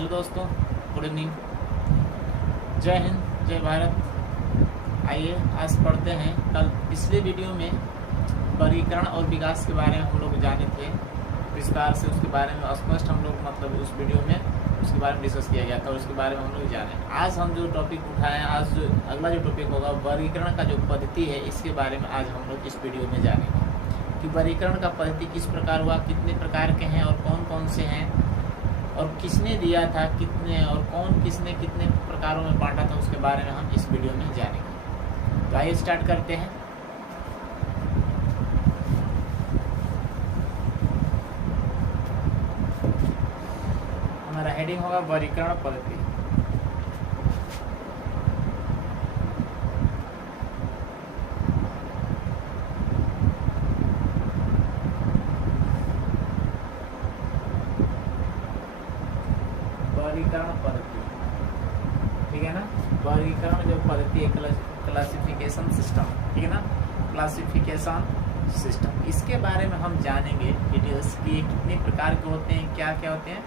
Hello दोस्तों, good evening, जय हिंद, जय भारत। आइए आज पढ़ते हैं। कल पिछले वीडियो में वर्गीकरण और विकास के बारे में हम लोग जाने थे विस्तार से, उसके बारे में स्पष्ट हम लोग मतलब उस वीडियो में उसके बारे में डिस्कस किया गया था और उसके बारे में हम लोग जाने। आज हम जो टॉपिक उठाए हैं, आज जो अगला जो टॉपिक होगा वर्गीकरण का जो पद्धति है, इसके बारे में आज हम लोग इस वीडियो में जानेंगे कि वर्गीकरण का पद्धति किस प्रकार हुआ, कितने प्रकार के हैं और कौन कौन से हैं, और किसने दिया था, कितने और कौन किसने कितने प्रकारों में बांटा था, उसके बारे में हम इस वीडियो में जानेंगे। तो आइए स्टार्ट करते हैं। हमारा हेडिंग होगा वर्गीकरण पद्धति। वर्गीकरण पद्धति, ठीक है ना। वर्गीकरण जो पद्धति है, क्लासिफिकेशन सिस्टम, ठीक है ना, क्लासिफिकेशन सिस्टम, इसके बारे में हम जानेंगे डिटेल्स कि ये कितने प्रकार के होते हैं, क्या क्या होते हैं,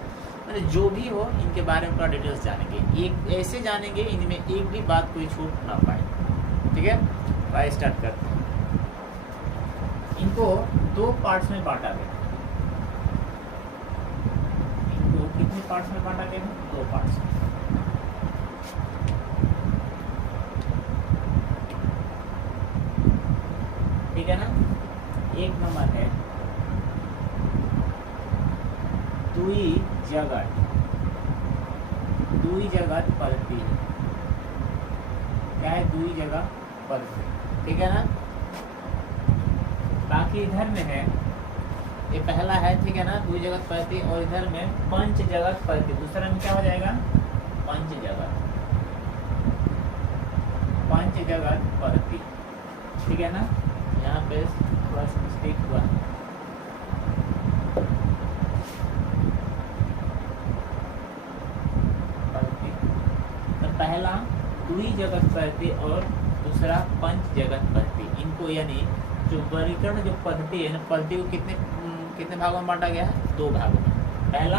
मतलब जो भी हो इनके बारे में पूरा डिटेल्स जानेंगे। एक ऐसे जानेंगे इनमें एक भी बात कोई छूट ना पाए, ठीक है। तो आइए स्टार्ट करते हैं। इनको दो पार्ट्स में बांटा गया। कितने पार्ट्स में बांटा गया है? दो पार्ट्स में। ठीक है ना। एक नंबर है दुई जगत। दुई जगत पद्धति, क्या है? दुई जगत पद्धति, ठीक है ना। बाकी इधर में है, ये पहला है, ठीक है ना, दुई जगत पद्धति, और इधर में पंच जगत पद्धति। दूसरा में क्या हो जाएगा? पंच जगत, पंच जगत पद्धति, ठीक है ना। यहाँ पे थोड़ा सा मिस्टेक हुआ है। पद्धति तो पहला दुई जगत पद्धति और दूसरा पंच जगत पद्धति। इनको यानी जो वर्गीकरण जो पद्धति है ना, पद्धति को कितने भागों में बांटा गया है? दो भागों में। पहला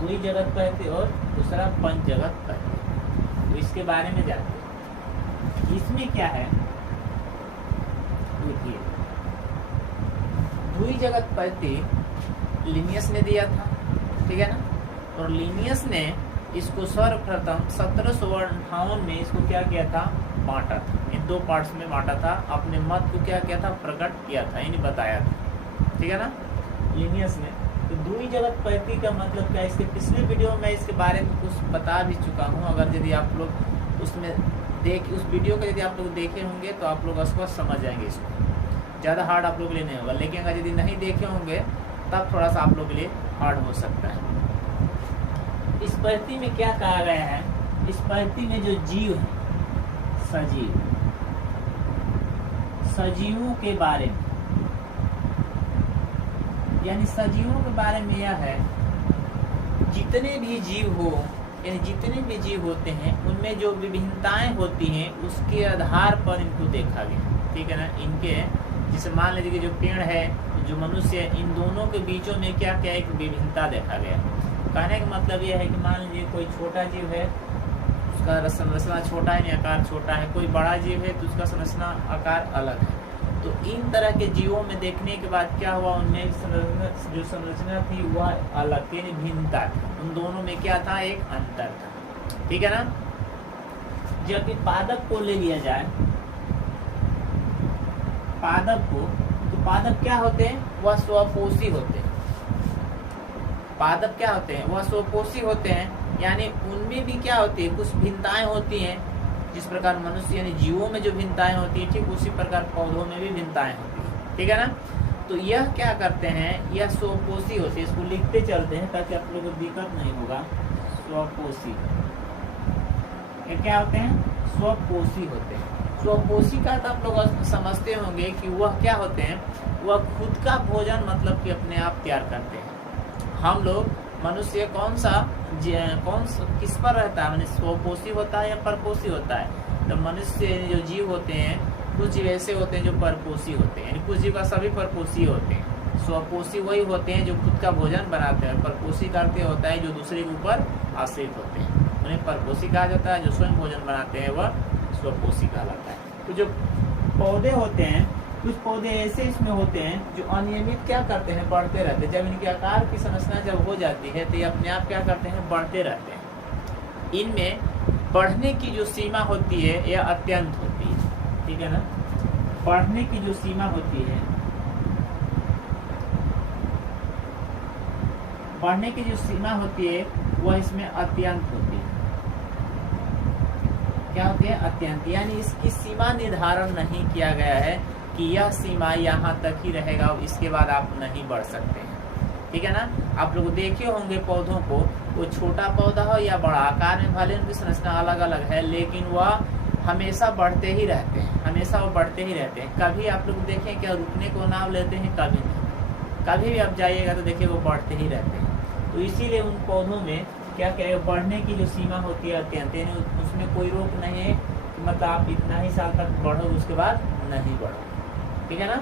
दुई जगत पद्धति और दूसरा पंच जगत पद्धति। तो इसके बारे में जानते हैं। इसमें क्या है देखिए, दुई जगत पद्धति लिनियस ने दिया था, ठीक है ना। और लिनियस ने इसको सर्वप्रथम 1758 में इसको क्या किया था? बांटा था, इन दो पार्ट्स में बांटा था। अपने मत को क्या किया था? प्रकट किया था, यानी बताया था, ठीक है ना, लिनियस ने। तो दुई जगत पद्धति का मतलब क्या है? इसके पिछले वीडियो में इसके बारे में कुछ बता भी चुका हूँ। अगर यदि आप लोग उसमें उस वीडियो को यदि आप लोग देखे होंगे तो आप लोग स्पष्ट समझ जाएंगे इसको। ज़्यादा हार्ड आप लोग के लिए नहीं होगा, लेकिन अगर यदि नहीं देखे होंगे तब थोड़ा सा आप लोग के लिए हार्ड हो सकता है। इस पद्धति में क्या कहा गया है? इस पद्धति में जो जीव है, सजीव, सजीवों के बारे में, यानी सजीवों के बारे में यह है, जितने भी जीव हो, यानी जितने भी जीव होते हैं उनमें जो विभिन्नताएं होती हैं उसके आधार पर इनको देखा गया, ठीक है ना। इनके जैसे मान लीजिए कि जो पेड़ है, जो मनुष्य है, इन दोनों के बीचों में क्या क्या एक विभिन्नता देखा गया। कहने का मतलब यह है कि मान लीजिए कोई छोटा जीव है, उसका संरचना छोटा है, आकार छोटा है। कोई बड़ा जीव है तो उसका संरचना आकार अलग है। तो इन तरह के जीवों में देखने के बाद क्या हुआ? उनमें जो संरचना थी वह अलग थी, भिन्नता थी। उन दोनों में क्या था? एक अंतर था, ठीक है ना। जब पादप को ले लिया जाए, पादप को, तो पादप क्या होते हैं? वह स्वपोषी होते हैं। पादप क्या होते हैं? वह स्वपोषी होते हैं, यानी उनमें भी क्या होती है? कुछ भिन्नताएं होती हैं। जिस प्रकार मनुष्य यानी जीवों में जो भिन्नताएं होती है, ठीक उसी प्रकार पौधों में भी भिन्नताएं होती है, ठीक है ना। तो यह क्या करते हैं? यह स्वपोषी होते हैं। इसको लिखते चलते हैं ताकि आप लोगों को दिक्कत नहीं होगा। स्वपोषी, ये क्या होते हैं? स्वपोषी होते हैं। स्वपोषी का तो आप लोग समझते होंगे कि वह क्या होते हैं? वह खुद का भोजन मतलब कि अपने आप तैयार करते हैं। हम लोग मनुष्य कौन किस पर रहता है? मतलब स्वपोषी होता है या परपोषी होता है? तो मनुष्य जो जीव होते हैं, कुछ जीव ऐसे होते हैं जो परपोषी होते हैं, यानी कुछ जीव का सभी परपोषी होते हैं, स्वपोषी वही होते हैं जो खुद का भोजन बनाते हैं, परपोषी का अर्थ होता है जो दूसरे के ऊपर आश्रित होते हैं, उन्हें परपोषी कहा जाता है। जो स्वयं भोजन बनाते हैं वह स्वपोषी कहलाता है। तो जो पौधे होते हैं, कुछ पौधे ऐसे इसमें होते हैं जो अनियमित क्या करते हैं, बढ़ते रहते हैं। जब इनके आकार की संरचना जब हो जाती है तो ये अपने आप क्या करते हैं, बढ़ते रहते हैं। इनमें बढ़ने की जो सीमा होती है यह अत्यंत होती है, ठीक है ना। बढ़ने की जो सीमा होती है, बढ़ने की जो सीमा होती है वह इसमें अत्यंत होती है। क्या होती है, अत्यंत, यानी इसकी सीमा निर्धारण नहीं किया गया है कि यह सीमा यहाँ तक ही रहेगा और इसके बाद आप नहीं बढ़ सकते हैं, ठीक है ना। आप लोग देखे होंगे पौधों को, वो छोटा पौधा हो या बड़ा, आकार में भले उनकी संरचना अलग अलग है लेकिन वह हमेशा बढ़ते ही रहते हैं, हमेशा वो बढ़ते ही रहते हैं। कभी आप लोग देखें क्या रुकने को नाम लेते हैं, कभी नहीं। कभी भी आप जाइएगा तो देखिए वो बढ़ते ही रहते हैं। तो इसीलिए उन पौधों में क्या क्या बढ़ने की जो सीमा होती है अत्यंत, यानी उसमें कोई रोक नहीं है कि मतलब आप इतना ही साल तक बढ़ो उसके बाद नहीं बढ़ो, ठीक है ना।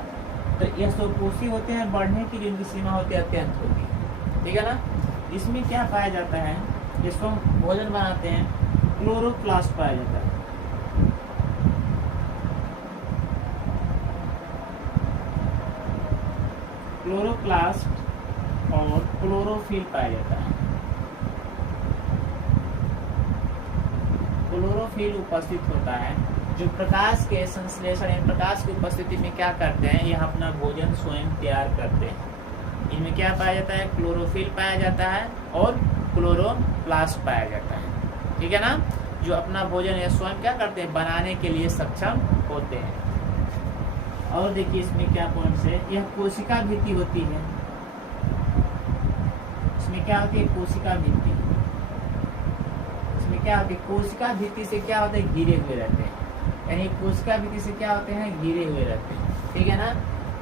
तो यह स्वपोषी होते हैं, बढ़ने की जो इनकी सीमा होती है अत्यंत होती है, ठीक है ना। इसमें क्या पाया जाता है, ये स्वयं भोजन बनाते हैं, क्लोरोप्लास्ट पाया जाता है। क्लोरोप्लास्ट और क्लोरोफिल पाया जाता है। क्लोरोफिल उपस्थित होता है जो प्रकाश के संश्लेषण या प्रकाश की उपस्थिति में क्या करते हैं, यह अपना भोजन स्वयं तैयार करते हैं। इनमें क्या पाया जाता है, क्लोरोफिल पाया जाता है और क्लोरोप्लास्ट पाया जाता है, ठीक है ना। जो अपना भोजन या स्वयं क्या करते हैं, बनाने के लिए सक्षम होते हैं। और देखिए इसमें क्या पॉइंट्स है, यह कोशिका भित्ति होती है। इसमें क्या होती है, कोशिका भित्ति। इसमें क्या होती है, कोशिका भित्ति से क्या होता है, घिरे हुए रहते हैं, यानी कोशिका भित्ति से क्या होते हैं, घिरे हुए रहते हैं, ठीक है ना।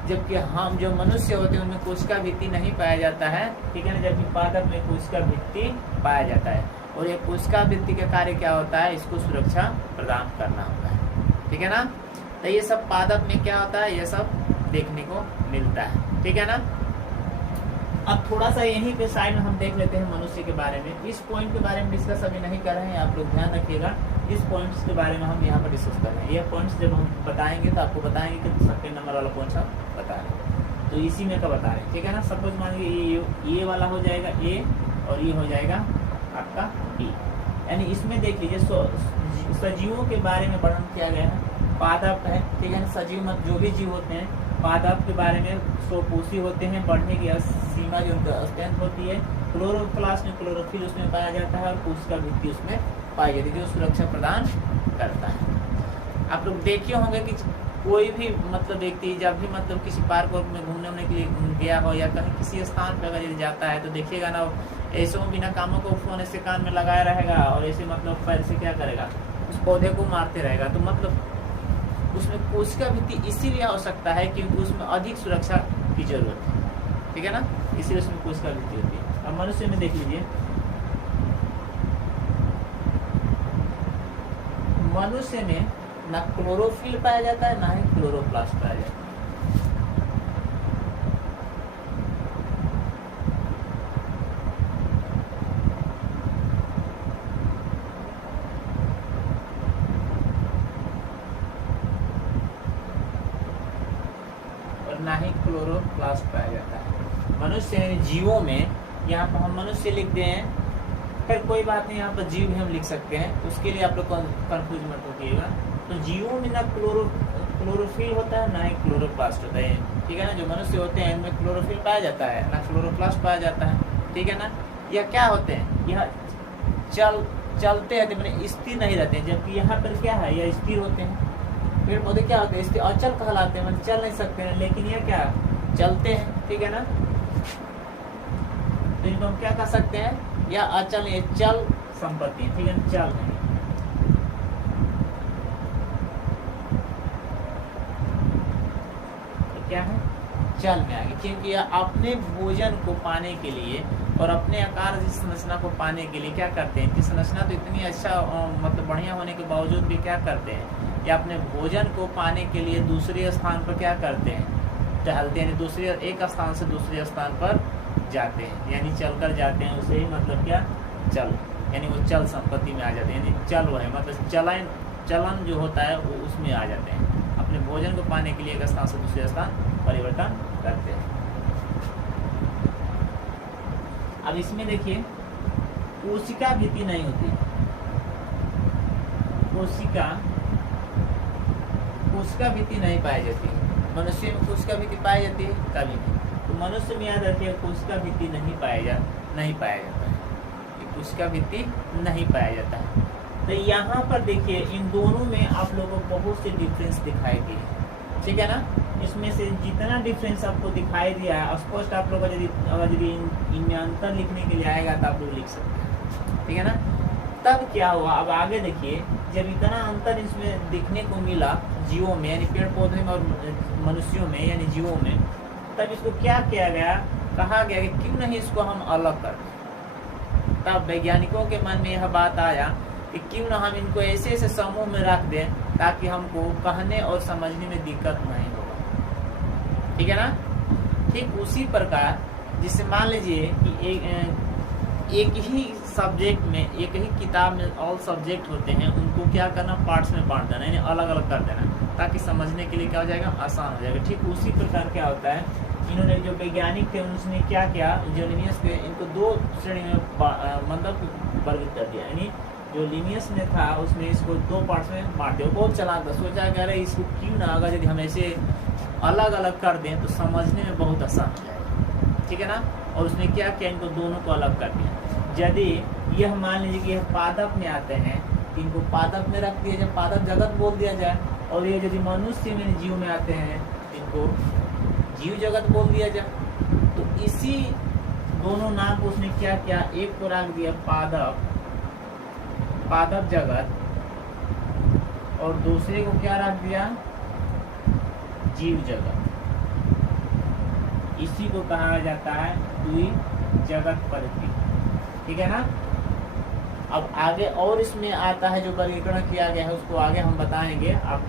जबकि हम जो मनुष्य होते हैं उनमें कोशिका भित्ति नहीं पाया जाता है, ठीक है ना। जबकि पादप में कोशिका भित्ति पाया जाता है और ये कोशिका भित्ति का कार्य क्या होता है, इसको सुरक्षा प्रदान करना होता है, ठीक है ना। तो ये सब पादप में क्या होता है, ये सब देखने को मिलता है, ठीक है ना। अब थोड़ा सा यहीं पे साइड में हम देख लेते हैं मनुष्य के बारे में। इस पॉइंट के बारे में डिस्कस अभी नहीं कर रहे हैं, आप लोग ध्यान रखिएगा। इस पॉइंट्स के बारे में हम यहाँ पर डिस्कस कर रहे हैं। ये पॉइंट्स जब हम बताएंगे तो आपको बताएंगे कि सेकंड नंबर वाला पॉइंट्स हम बता रहे हैं, तो इसी में का बता रहे हैं, ठीक है ना। सपोज मान लीजिए ये वाला हो जाएगा ए और ये हो जाएगा आपका बी, यानी इसमें देख लीजिए सजीवों के बारे में वर्णन किया गया है। पादप है, ठीक है ना। सजीव मत जो भी जीव होते हैं पादप के बारे में स्वपोषी होते हैं, बढ़ने की सीमा जो उनका अत्यंत होती है। क्लोरोप्लास्ट में क्लोरोफिल उसमें पाया जाता है और कोशिका भित्ति उसमें पाई जाती है जो सुरक्षा प्रदान करता है। आप लोग देखे होंगे कि कोई भी मतलब व्यक्ति जब भी मतलब किसी पार्क में घूमने उमने के लिए गया हो या कहीं किसी स्थान पर अगर जाता है तो देखिएगा ना, ऐसे बिना कामों को फोन ऐसे कान में लगाया रहेगा और ऐसे मतलब पैर से क्या करेगा, उस पौधे को मारते रहेगा। तो मतलब उसमें कोशिका भित्ति इसीलिए आवश्यकता है क्योंकि उसमें अधिक सुरक्षा की जरूरत है, ठीक है ना, इसीलिए उसमें कोशिका भित्ति होती है। अब मनुष्य में देख लीजिए, मनुष्य में ना क्लोरोफिल पाया जाता है ना ही क्लोरोप्लास्ट पाया जाता है। और ना ही क्लोरोप्लास्ट पाया जाता है। मनुष्य जीवों में, यहाँ पर हम मनुष्य लिख दें हैं, फिर कोई बात नहीं, यहाँ पर जीव भी हम लिख सकते हैं, उसके लिए आप लोग कंफ्यूज मत होइएगा। तो जीवों में ना क्लोरोफिल होता है ना ही क्लोरोप्लास्ट होता है, ठीक है ना। जो मनुष्य होते हैं इनमें क्लोरोफिल पाया जाता है ना क्लोरोप्लास्ट पाया जाता है, ठीक है ना। यह क्या होते हैं, यह चलते हैं, मैंने स्थिर नहीं रहते हैं, जबकि यहाँ पर क्या है, यह स्थिर होते हैं। पेड़ पौधे क्या होते हैं, स्थिर अचल कहलाते हैं, मतलब चल नहीं सकते हैं, लेकिन यह क्या चलते हैं, ठीक है ना। तो इनको हम क्या कह सकते हैं, या अचल चल संपत्ति, ठीक है, चल नहीं। तो क्या है, चल में आ गए, क्योंकि यह अपने भोजन को पाने के लिए और अपने आकार की संरचना को पाने के लिए क्या करते हैं, कि संरचना तो इतनी अच्छा मतलब बढ़िया होने के बावजूद भी क्या करते हैं, या अपने भोजन को पाने के लिए दूसरे स्थान पर क्या करते हैं, टहलते हैं, यानी दूसरे एक स्थान से दूसरे स्थान पर जाते हैं, यानी चलकर जाते हैं, उसे ही मतलब क्या चल, यानी वो चल संपत्ति में आ जाते हैं, यानी चल रहे मतलब चलन जो होता है वो उसमें आ जाते हैं। अपने भोजन को पाने के लिए एक स्थान से दूसरे स्थान परिवर्तन करते हैं। अब इसमें देखिए कोशिका भित्ति नहीं होती, कोशिका भित्ति नहीं पाई जाती। मनुष्य में कोशिका भित्ति पाई जाती है कभी भी, तो मनुष्य में याद रखिए कोशिका भित्ति नहीं पाया जाता है, कोशिका भित्ति नहीं पाया जाता है। तो यहाँ पर देखिए इन दोनों में आप लोगों को बहुत से डिफरेंस दिखाई दिए, ठीक है ना। इसमें से जितना डिफरेंस आपको दिखाई दिया है स्पष्ट आप लोग यदि इनमें अंतर लिखने के लिए आएगा तो आप लोग लिख सकते हैं, ठीक है ना। तब क्या हुआ, अब आगे देखिए, जब इतना अंतर इसमें दिखने को मिला जीवों में, यानी पेड़ पौधे में और मनुष्यों में यानी जीवों में, तब इसको क्या किया गया, कहा गया कि क्यों नहीं इसको हम अलग कर दें। तब वैज्ञानिकों के मन में यह बात आया कि क्यों ना हम इनको ऐसे ऐसे समूह में रख दें ताकि हमको कहने और समझने में दिक्कत नहीं होगा, ठीक है ना। ठीक उसी प्रकार जिससे मान लीजिए कि एक ही सब्जेक्ट में, एक ही किताब में ऑल सब्जेक्ट होते हैं, उनको क्या करना, पार्ट्स में बांट देना, यानी अलग अलग कर देना, ताकि समझने के लिए क्या हो जाएगा, आसान हो जाएगा। ठीक उसी प्रकार क्या होता है, इन्होंने जो वैज्ञानिक थे उन्होंने क्या किया, जो लिनियस थे इनको दो श्रेणी में मतलब वर्गीकृत कर दिया, यानी जो लिनियस ने था उसने इसको दो पार्ट्स में बांट दिया। बहुत चालाक था, सोचा कि अरे इसको क्यों ना अगर यदि हम ऐसे अलग अलग कर दें तो समझने में बहुत आसान हो जाएगा, ठीक है ना। और उसने क्या किया, इनको दोनों को अलग कर दिया। यदि यह मान लीजिए कि यह पादप में आते हैं, इनको पादप में रख दिया जाए, पादप जगत बोल दिया जाए, और ये यदि मनुष्य में जीव में आते हैं इनको जीव जगत बोल दिया जाए। तो इसी दोनों नाम को उसने क्या किया, एक को रख दिया पादप जगत, और दूसरे को क्या रख दिया, जीव जगत। इसी को कहा जाता है द्विजगत परिधि, ठीक है ना। अब आगे और इसमें आता है जो वर्गीकरण किया गया है उसको आगे हम बताएंगे, आप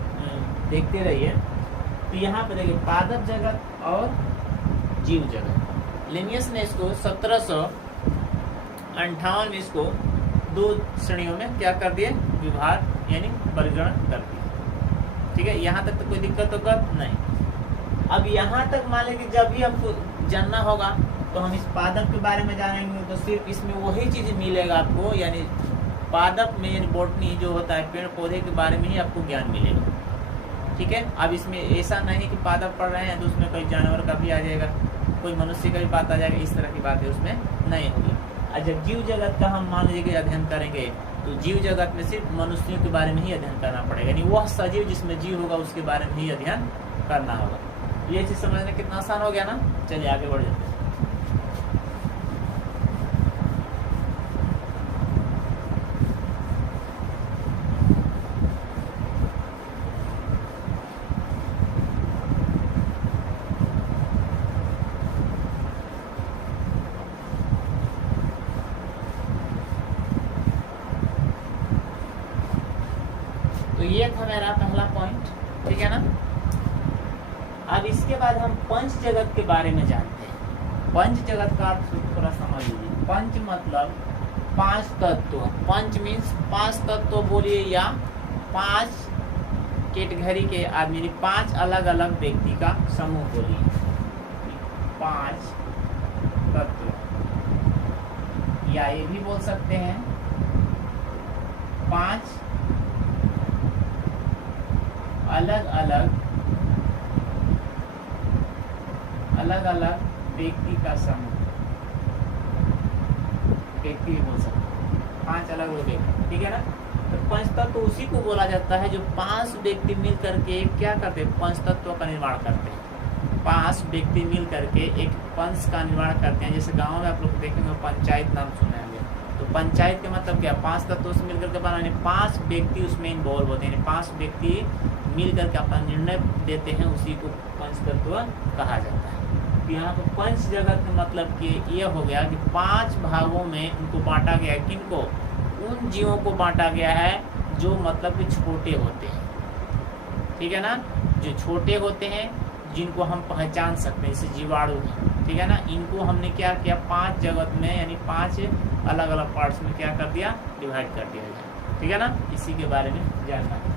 देखते रहिए। तो यहाँ पे देखिए पादप जगत और जीव जगत, लिनियस ने इसको 1758 में इसको दो श्रेणियों में क्या कर दिए, विभाग यानी वर्गीकरण कर दिए, ठीक है। यहाँ तक तो कोई दिक्कत तो कर नहीं। अब यहाँ तक मान लें कि जब भी आपको जानना होगा तो हम इस पादप के बारे में जानेंगे, तो सिर्फ इसमें वही चीज मिलेगा आपको, यानी पादप में यानी बॉटनी जो होता है पेड़ पौधे के बारे में ही आपको ज्ञान मिलेगा, ठीक है। अब इसमें ऐसा नहीं कि पादप पढ़ रहे हैं तो उसमें कोई जानवर का भी आ जाएगा, कोई मनुष्य का भी बात आ जाएगा, इस तरह की बातें उसमें नहीं होगी। और जब जीव जगत का हम मान लीजिए अध्ययन करेंगे तो जीव जगत में सिर्फ मनुष्यों के बारे में ही अध्ययन करना पड़ेगा, यानी वह सजीव जिसमें जीव होगा उसके बारे में ही अध्ययन करना होगा। ये चीज समझना कितना आसान हो गया ना। चलिए आगे बढ़ जाते हैं। तो ये था मेरा पहला पॉइंट, ठीक है ना। अब इसके बाद हम पंच जगत के बारे में जानते हैं। पंच जगत का अर्थ थोड़ा समझ लीजिए। पंच मतलब पांच तत्व, पंच मीन्स पांच तत्व बोलिए, या पांच कैटेगरी के आदमी, पांच अलग अलग व्यक्ति का समूह बोलिए, पांच तत्व, या ये भी बोल सकते हैं पांच अलग अलग व्यक्ति का समूह, व्यक्ति भी बोल सकते हैं, पांच अलग अलग व्यक्ति, ठीक है ना। तो पंच तत्व उसी को बोला जाता है जो पांच व्यक्ति मिल करके क्या करते हैं, पंच तत्व का निर्माण करते हैं। पांच व्यक्ति मिल करके एक पंच का निर्माण करते हैं। जैसे गांव में आप लोग देखेंगे पंचायत नाम सुने होंगे, तो पंचायत के मतलब क्या, पांच तत्वों से मिलकर के बनाने, पांच व्यक्ति उसमें इन्वॉल्व होते हैं, पांच व्यक्ति मिल करके अपना निर्णय देते हैं, उसी को पंच तत्व कहा जाता है। तो यहाँ पर पंच जगत का मतलब कि यह हो गया कि पांच भागों में उनको बांटा गया है। किनको, उन जीवों को बांटा गया है जो मतलब कि छोटे होते हैं, ठीक है ना, जो छोटे होते हैं, जिनको हम पहचान सकते हैं, जैसे जीवाणु है, ठीक है ना। इनको हमने क्या किया, 5 जगत में यानी 5 अलग अलग पार्ट्स में क्या कर दिया, डिवाइड कर दिया गया, ठीक है ना। इसी के बारे में जानना है।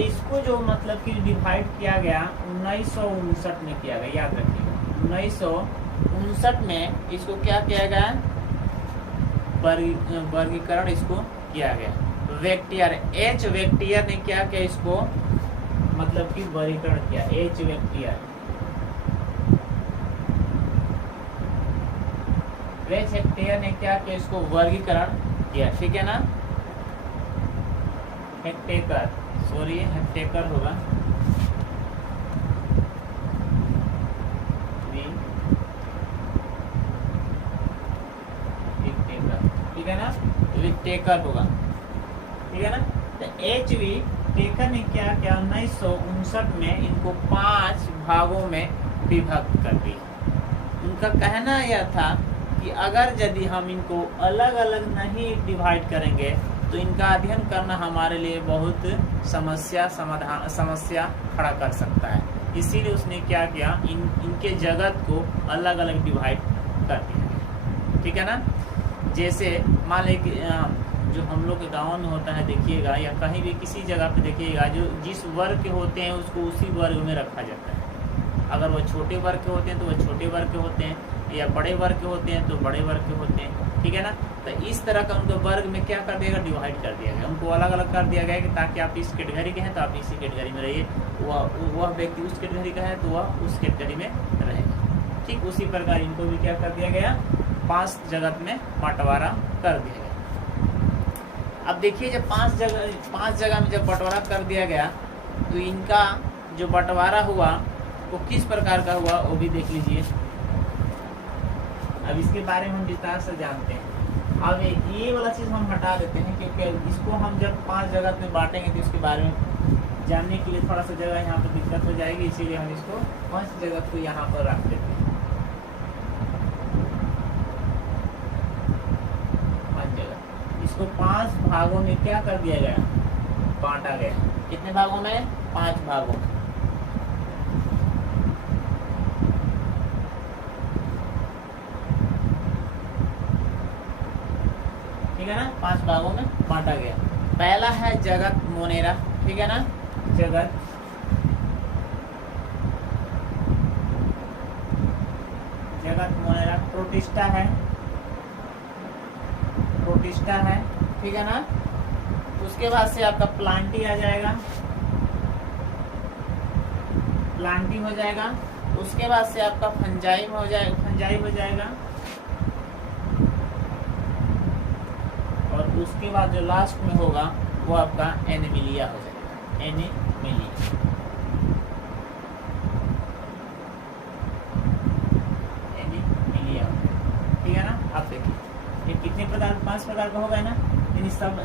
इसको जो मतलब कि डिवाइड किया गया 1959 में किया गया, याद रखिएगा 1959 में इसको क्या किया गया, वर्गीकरण इसको किया गया। वेक्टियर एच वेक्टियर ने क्या किया, इसको मतलब कि वर्गीकरण किया। एच वेक्टियर ने क्या किया, इसको वर्गीकरण किया, ठीक है ना। हेक्टेकर, सॉरी हेक्टेकर होगा, ठीक है ना, विक्टेकर होगा, ठीक है ना। तो एच वी टेकर ने क्या किया, 1959 में इनको 5 भागों में विभक्त कर दिया। उनका कहना यह था कि अगर यदि हम इनको अलग अलग नहीं डिवाइड करेंगे तो इनका अध्ययन करना हमारे लिए बहुत समस्या खड़ा कर सकता है। इसीलिए उसने क्या किया, इनके जगत को अलग अलग डिवाइड कर दिया, ठीक है ना। जैसे मान लीजिए जो हम लोग के गाँव में होता है, देखिएगा या कहीं भी किसी जगह पे देखिएगा, जो जिस वर्ग के होते हैं उसको उसी वर्ग में रखा जाता है। अगर वो छोटे वर्ग के होते हैं तो वो छोटे वर्ग के होते हैं, या बड़े वर्ग के होते हैं तो बड़े वर्ग के होते हैं, ठीक है ना। तो इस तरह का उनको वर्ग में क्या कर दिया गया, डिवाइड कर दिया गया, उनको अलग अलग कर दिया गया कि ताकि आप इस कैटेगरी के हैं तो आप इसी कैटेगरी में रहिए, वह व्यक्ति उस कैटेगरी का है तो वह उस कैटेगरी में रहेगा। ठीक उसी प्रकार इनको भी क्या कर दिया गया, 5 जगत में बंटवारा कर दिया गया। अब देखिए जब 5 जगह में जब बंटवारा कर दिया गया तो इनका जो बंटवारा हुआ वो किस प्रकार का हुआ वो भी देख लीजिए। अब इसके बारे में हम विस्तार से जानते हैं। अब ये वाला चीज़ हम हटा देते हैं क्योंकि इसको हम जब 5 जगत में बांटेंगे तो इसके बारे में जानने के लिए थोड़ा सा जगह यहाँ पर दिक्कत हो जाएगी, इसीलिए हम इसको 5 जगत को यहाँ पर रख देते हैं। 5 जगत, इसको 5 भागों में क्या कर दिया गया, बांटा गया। कितने भागों में, 5 भागों में। ठीक है ना, 5 भागों में बांटा गया। पहला है जगत मोनेरा, ठीक है ना, जगत मोनेरा। प्रोटिस्टा है, ठीक है ना। उसके बाद से आपका प्लांटी आ जाएगा, प्लांटी हो जाएगा। उसके बाद से आपका फंजाई हो जाएगा। और उसके बाद जो लास्ट में होगा वो आपका एनिमिलिया हो जाएगा, एनिमिलिया, ठीक है ना। आप देखिए ये कितने प्रकार, 5 प्रकार का होगा ना। यानी सब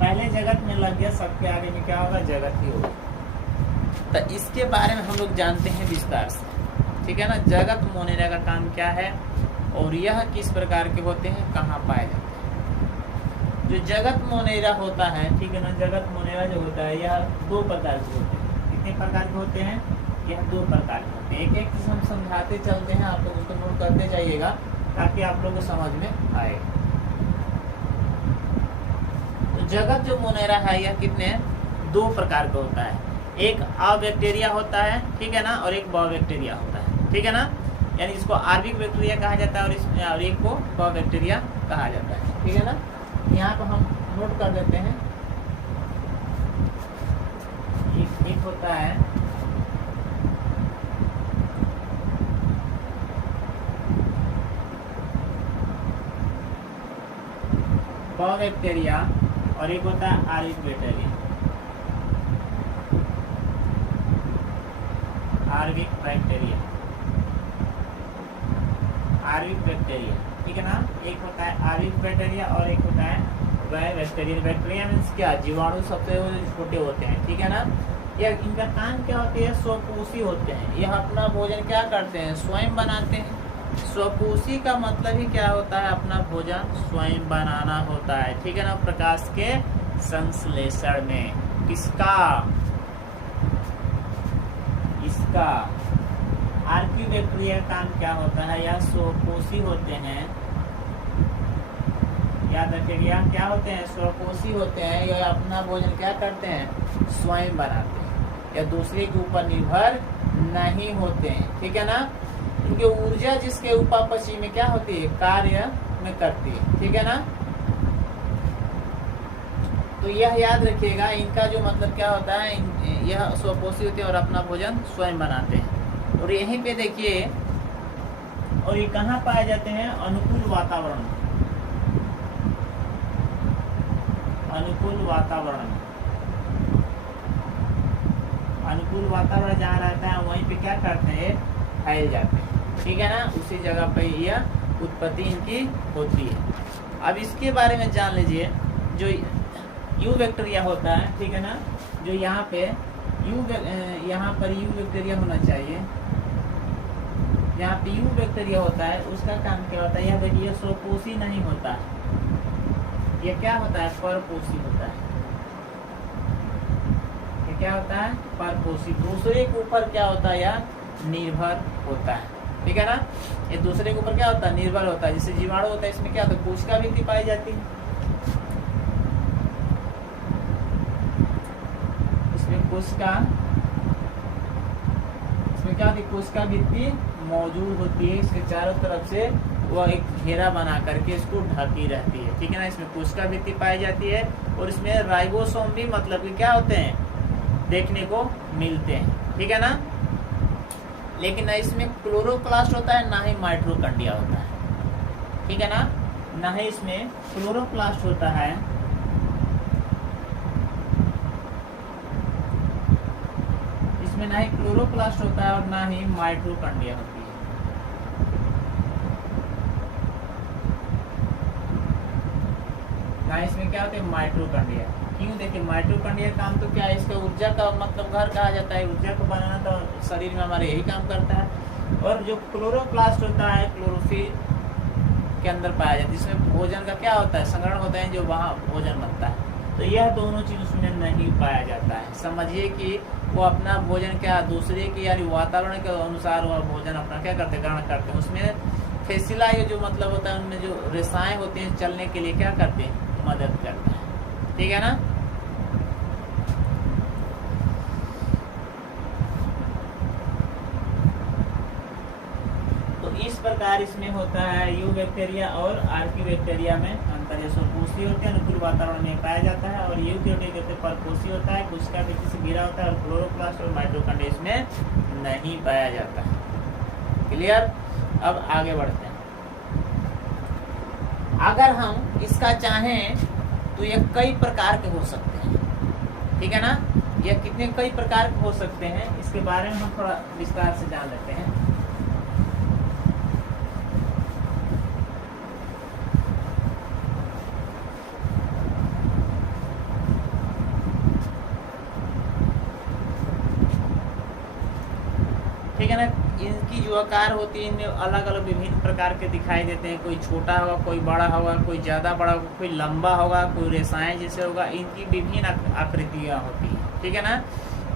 पहले जगत में लग गया, सबके आगे में क्या होगा, जगत ही होगा। तो इसके बारे में हम लोग जानते हैं विस्तार से, ठीक है ना। जगत मोनेरा का काम क्या है और यह किस प्रकार के होते हैं, कहाँ पाए जाते हैं। जो जगत मोनेरा होता है, ठीक है ना, जगत मोनेरा जो होता है यह 2 प्रकार के होते हैं। कितने प्रकार के होते हैं, यह 2 प्रकार के होते हैं। एक चीज हम समझाते चलते हैं, आप लोग उसको नोट करते जाइएगा ताकि आप लोगों को समझ में आए। तो जगत जो मोनेरा है यह कितने 2 प्रकार का होता है। एक अबैक्टीरिया होता है, ठीक है ना, और एक बायोबैक्टीरिया होता है, ठीक है ना। यानी इसको आर्बिक बैक्टीरिया कहा जाता है और एक को बायोबैक्टीरिया कहा जाता है, ठीक है ना। यहाँ पर हम नोट कर देते हैं। एक होता है बायोबैक्टीरिया और एक होता है आर्बिक बैक्टीरिया। आर्बिक बैक्टीरिया, ठीक है ना। एक होता है आर्बिक बैक्टीरिया और एक होता है बायोबैक्टीरिया। बैक्टीरिया मीन्स क्या, जीवाणु सबसे छोटे होते हैं, ठीक है ना। यह इनका काम क्या होती है, स्वपोषी होते हैं। यह अपना भोजन क्या करते हैं, स्वयं बनाते हैं, स्वपोषी का मतलब ही क्या होता है, अपना भोजन स्वयं बनाना होता है, ठीक है ना। प्रकाश के संश्लेषण में किसका, इसका। आर्कियोबैक्टीरिया का काम क्या होता है, यह स्वपोषी होते हैं, याद रखिएगा क्या होते हैं, स्वपोषी होते हैं। यह अपना भोजन क्या करते हैं, स्वयं बनाते हैं, या दूसरे के ऊपर निर्भर नहीं होते हैं, ठीक है ना। इनकी ऊर्जा जिसके उपापचय में क्या होती है, कार्य में करती है, ठीक है ना। तो यह याद रखिएगा, इनका जो मतलब क्या होता है, यह स्वपोषी होते हैं और अपना भोजन स्वयं बनाते हैं। और यहीं पे देखिए, और ये कहाँ पाए जाते हैं, अनुकूल वातावरण, अनुकूल वातावरण, अनुकूल वातावरण जहाँ रहता है वहीं पे क्या करते हैं, फैल जाते हैं, ठीक है ना। उसी जगह पे यह उत्पत्ति इनकी होती है। अब इसके बारे में जान लीजिए, जो यू बैक्टीरिया होता है, ठीक है ना, जो यहाँ पे यहाँ पर यू बैक्टीरिया होना चाहिए, यहाँ पे यू बैक्टीरिया होता है, उसका काम क्या होता है, यह देखिए स्वपोषी नहीं होता है, ये क्या होता है, परपोषी होता है। ये क्या होता है, परपोषी, दूसरे के ऊपर क्या होता है, या निर्भर होता है, ठीक है ना। ये दूसरे के ऊपर क्या होता है, निर्भर होता है। जैसे जीवाणु होता है, इसमें क्या होता है, कोशिका भित्ति पाई जाती है, इसमें कोशिका, इसमें क्या होती है, कोशिका भित्ति मौजूद होती है, इसके चारों तरफ से वह एक घेरा बना करके इसको ढकी रहती है, ठीक है ना। इसमें कोशिका भित्ति पाई जाती है और इसमें राइबोसोम भी मतलब कि क्या होते हैं, देखने को मिलते हैं, ठीक है ना। लेकिन न इसमें क्लोरोप्लास्ट होता है, ना ही माइटोकॉन्ड्रिया होता है, ठीक है ना, ना ही इसमें क्लोरोप्लास्ट होता है, इसमें ना ही क्लोरोप्लास्ट होता है और ना ही माइटोकॉन्ड्रिया होती है। ना इसमें क्या होता है, माइटोकॉन्ड्रिया। क्यों, देखिए माइटोकॉन्ड्रिया काम तो क्या है, इसका ऊर्जा का मतलब घर कहा जाता है, ऊर्जा को बनाना तो शरीर में हमारे यही काम करता है। और जो क्लोरोप्लास्ट होता है, क्लोरोफिल के अंदर पाया जाता है, जिसमें भोजन का क्या होता है, संग्रहण होता है, जो वहाँ भोजन बनता है। तो यह दोनों चीज उसमें नहीं पाया जाता है। समझिए कि वो अपना भोजन क्या दूसरे के यानी वातावरण के अनुसार वह भोजन अपना क्या करते, ग्रहण करते हैं। उसमें फेसिला ये जो मतलब होता है, उनमें जो रेसाएं होते हैं चलने के लिए क्या करते हैं, मदद करता है, ठीक है ना। तो इस प्रकार इसमें होता है यू बैक्टीरिया और आर्कियोबैक्टीरिया में अंतर। ये स्वपोषी होते हैं, अनुकूल वातावरण में पाया जाता है, और यू बैक्टीरिया परपोषी होता है, कोशिका भित्ति से घिरा होता है, और क्लोरोप्लास्ट और माइटोकॉन्ड्रिया इसमें नहीं पाया जाता है। क्लियर। अब आगे बढ़ते हैं। अगर हम इसका चाहें तो ये कई प्रकार के हो सकते हैं, ठीक है ना। यह कितने कई प्रकार के हो सकते हैं, इसके बारे में हम थोड़ा विस्तार से जान लेते हैं। ठीक है ना। इनकी जो आकार होती है, इनमें अलग अलग विभिन्न प्रकार के दिखाई देते हैं। कोई छोटा होगा, कोई बड़ा होगा, कोई ज़्यादा बड़ा होगा, कोई लंबा होगा, कोई रेसाएं जैसे होगा। इनकी विभिन्न आकृतियाँ होती हैं, ठीक है ना।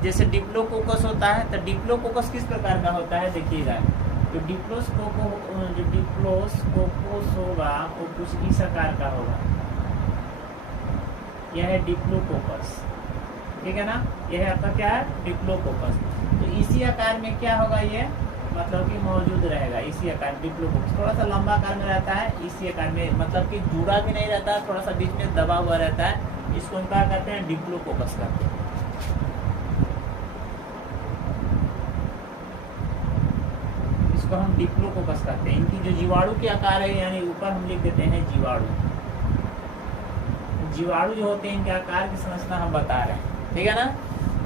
जैसे डिप्लोकोकस होता है, तो डिप्लोकोकस किस प्रकार का होता है, देखिएगा। जो डिप्लोस्कोकोस होगा वो कुछ इस आकार का होगा, यह है डिप्लोकोकस, ठीक है ना। यह है आपका क्या है, डिप्लोकोकस। तो इसी आकार में क्या होगा, ये मतलब कि मौजूद रहेगा इसी आकार। डिप्लोकोकस थोड़ा सा लंबा आकार में रहता है, इसी आकार में मतलब कि जुड़ा भी नहीं रहता, थोड़ा सा बीच में दबा हुआ रहता है। इसको हम क्या कहते हैं, डिप्लोकोकस कहते हैं। इसको हम डिप्लोकोकस कहते हैं। इनकी जो जीवाणु के आकार है, यानी ऊपर हम लिख देते हैं जीवाणु। जीवाणु जो होते हैं इनके आकार की संरचना हम बता रहे हैं, ठीक है ना।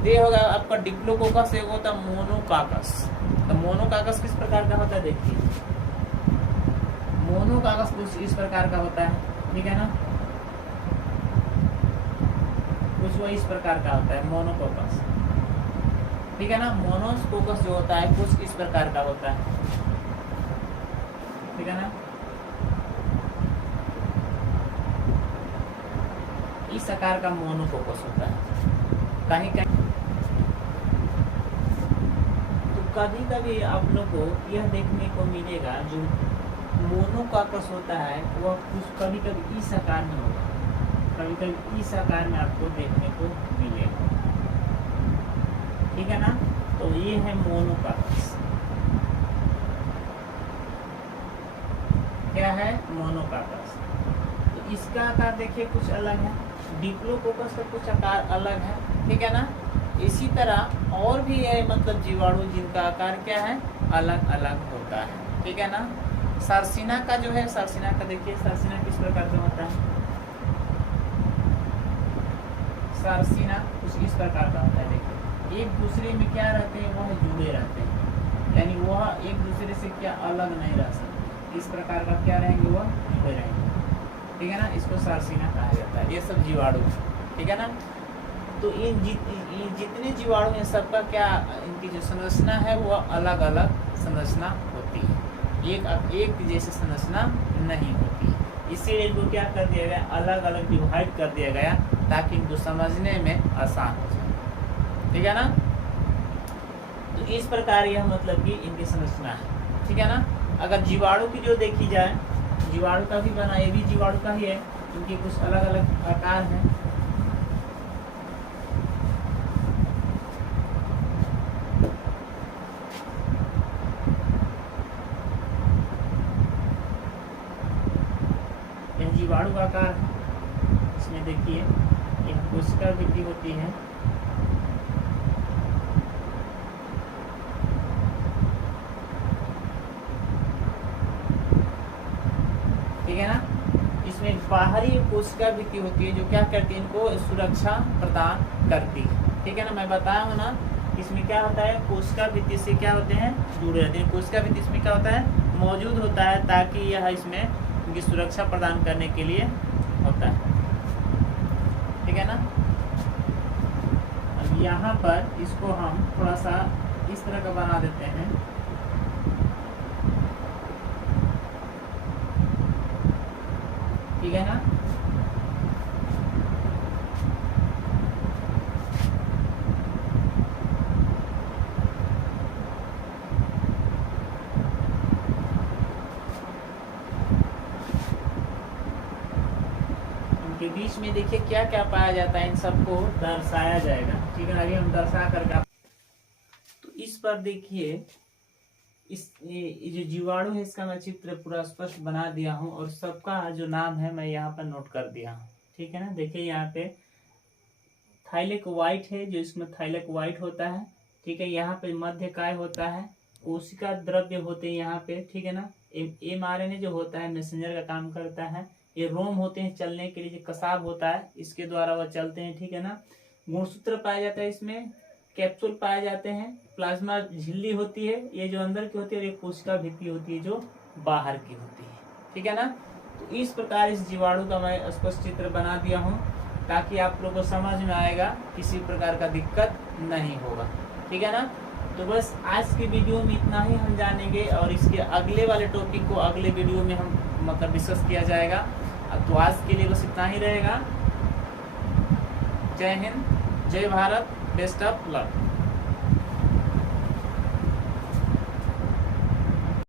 ये होगा आपका डिप्लोकोकस, एक होता है मोनोकाकस। तो मोनोकाकस किस प्रकार का होता है, देखिए। मोनोकाकस कुछ इस प्रकार का होता है, ठीक है ना। कुछ वो इस प्रकार का होता है मोनोकोकस, ठीक है ना। मोनोकोकस जो होता है कुछ इस प्रकार का होता है, ठीक है ना। इस आकार का मोनोकोकस होता है। कहीं कहीं तो कभी कभी आप लोग को यह देखने को मिलेगा जो मोनोकोकस होता है वह कुछ कभी कभी इस आकार में होगा, कभी कभी इस आकार में आपको देखने को मिलेगा, ठीक है ना। तो ये है मोनोकोकस। क्या है? मोनोकोकस। तो इसका आकार देखिए कुछ अलग है, डिप्लोकोकस का कुछ आकार अलग है, ठीक है ना। इसी तरह और भी है मतलब जीवाणु जिनका आकार क्या है? अलग अलग होता है, ठीक है ना। सरसिना का जो है, सरसिना का देखिए, सरसिना किस प्रकार का होता है? सरसिना कुछ इस प्रकार का होता है। देखिए एक दूसरे में क्या रहते हैं? वह जुड़े रहते हैं, यानी वह एक दूसरे से क्या अलग नहीं रह सकते। इस प्रकार का क्या रहेंगे? वह जुड़े रहेंगे, ठीक है ना। इसको सरसिना कहा जाता है। ये सब जीवाणु, ठीक है ना। तो इन जितने जीवाणु हैं सबका क्या, इनकी जो संरचना है वह अलग अलग संरचना होती है, एक जैसी संरचना नहीं होती। इसीलिए इनको क्या कर दिया गया? अलग अलग डिवाइड कर दिया गया ताकि इनको समझने में आसान हो जाए, ठीक है ना। तो इस प्रकार यह मतलब कि इनकी संरचना है, ठीक है ना। अगर जीवाणु की जो देखी जाए, जीवाणु का भी बना, ये भी जीवाणु का ही है, इनके कुछ अलग अलग आकार हैं। यह जीवाणु का आकार है। इसमें देखिए यह कोशिका वृद्धि होती है, ठीक है ना। इसमें बाहरी कोशिका वृद्धि होती है जो क्या करती है? इनको सुरक्षा प्रदान करती है, ठीक है ना। मैं बताया हूँ ना, इसमें क्या होता है? कोशिका वृद्धि से क्या होते हैं? जुड़े रहते हैं। कोशिका वृद्धि इसमें क्या होता है? मौजूद होता है ताकि यह इसमें इनकी सुरक्षा प्रदान करने के लिए होता है, ठीक है ना। अब यहाँ पर इसको हम थोड़ा सा इस तरह का बना देते हैं, ठीक है ना। इनके बीच में देखिए क्या क्या पाया जाता है, इन सबको दर्शाया जाएगा, ठीक है ना। अभी हम दर्शा करके तो इस पर देखिए ये जो जीवाणु है इसका मैं चित्र पूरा स्पष्ट बना दिया हूँ और सबका जो नाम है मैं यहाँ पर नोट कर दिया हूँ, ठीक है ना। देखिए यहाँ पे थाइलेक व्हाइट है, जो इसमें थाइलेक व्हाइट होता है, ठीक है। यहाँ पे मध्य काय होता है, कोशिका द्रव्य होते हैं यहाँ पे, ठीक है ना। mRNA जो होता है मैसेंजर का काम करता है। ये रोम होते हैं चलने के लिए, जो कसाब होता है इसके द्वारा वह चलते हैं, ठीक है ना। गुणसूत्र पाया जाता है इसमें, कैप्सूल पाए जाते हैं, प्लाज्मा झिल्ली होती है ये जो अंदर की होती है, और एक कोशिका भित्ति होती है जो बाहर की होती है, ठीक है ना। तो इस प्रकार इस जीवाणु का मैं स्पष्ट चित्र बना दिया हूँ ताकि आप लोगों को समझ में आएगा, किसी प्रकार का दिक्कत नहीं होगा, ठीक है ना। तो बस आज की वीडियो में इतना ही हम जानेंगे और इसके अगले वाले टॉपिक को अगले वीडियो में हम मतलब डिस्कस किया जाएगा। तो आज के लिए बस इतना ही रहेगा। जय हिंद, जय भारत, बेस्ट ऑफ लक।